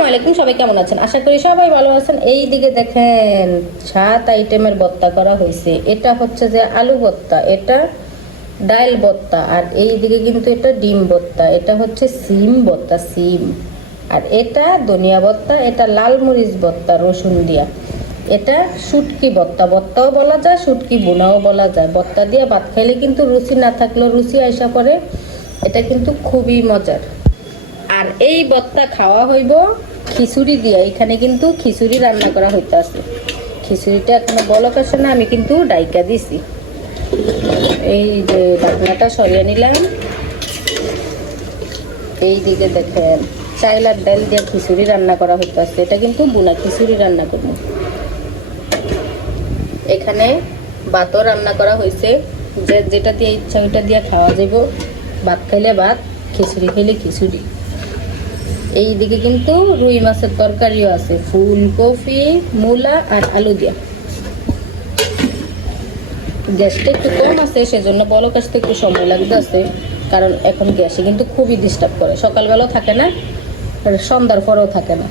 আসসালামু আলাইকুম, সবাই কেমন আছেন? আশা করি সবাই ভালো আছেন। এই দিকে দেখেন, সাত আইটেমের বত্তা করা হয়েছে এটা হচ্ছে যে আলু বত্তা, এটা ডাল বত্তা, আর এই দিকে কিন্তু এটা ডিম বত্তা, এটা হচ্ছে সিম বত্তা, সিম। আর এটা ধনিয়া বত্তা, এটা লাল মরিচ ভর্তা রসুন দিয়া। এটা শুটকি বত্তা, বত্তাও বলা যায়, শুটকি বোনাও বলা যায়। বত্তা দিয়ে ভাত খাইলে কিন্তু রুচি না থাকলেও রুচি আইসা করে এটা কিন্তু খুবই মজার। আর এই বত্তা খাওয়া হইব খিচুড়ি দিয়ে, এখানে কিন্তু খিচুড়ি রান্না করা হইতাছে খিচুড়িটা এখনও বলক আসে না আমি কিন্তু ডাইকা দিছি। এই যে ঢাকনাটা সরিয়ে নিলাম। এই দিকে দেখেন চাইল আর ডাল দিয়ে খিচুড়ি রান্না করা হইতাছে এটা কিন্তু বুনা খিচুড়ি রান্না করব। এখানে ভাতও রান্না করা হয়েছে যে যেটা দিয়ে ইচ্ছা ওইটা দিয়ে খাওয়া যাব ভাত খাইলে ভাত, খিচুড়ি খেলে খিচুড়ি। এই দিকে কিন্তু রুই মাছের তরকারিও আছে। ফুলকপি, মূলা আর আলু দিয়া। গ্যাসটা একটু কম আছে, সেজন্য বলক আসতে একটু সময় লাগতেছে কারণ এখন গ্যাসে কিন্তু খুবই ডিস্টার্ব করে। সকালবেলাও থাকে না সন্ধ্যার পরেও থাকে না।